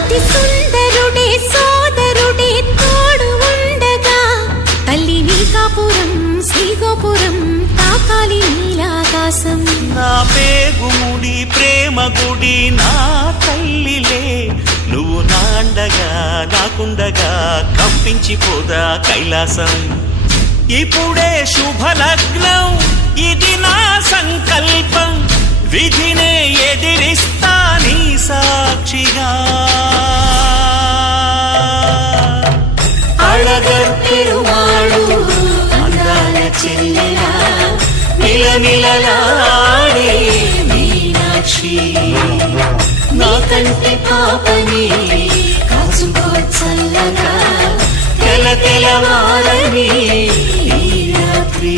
అతి సుందరుడే సోదరుడే తోడు ఉండగా తల్లి నీకాపురం శ్రీగోపురం తాకాలి నీలాకాశం. నా పేగుముడి ప్రేమ గుడి నా తల్లిలే, నువ్వు నాండగా నాకుండగా కంపించిపోదా కైలాసం. ఇప్పుడే శుభలగ్నం ఇది నా సంకల్పం, విధినే ఎదిరిస్తా నీ సాక్షిగా. అళగర్ పెరుమాళు అందాల చెల్లెలా మిలమిలలాడే మీనాక్షి, నీ కంటి పాపని కాచుకో చల్లగా తెల తెలవారని ఈ రాత్రి.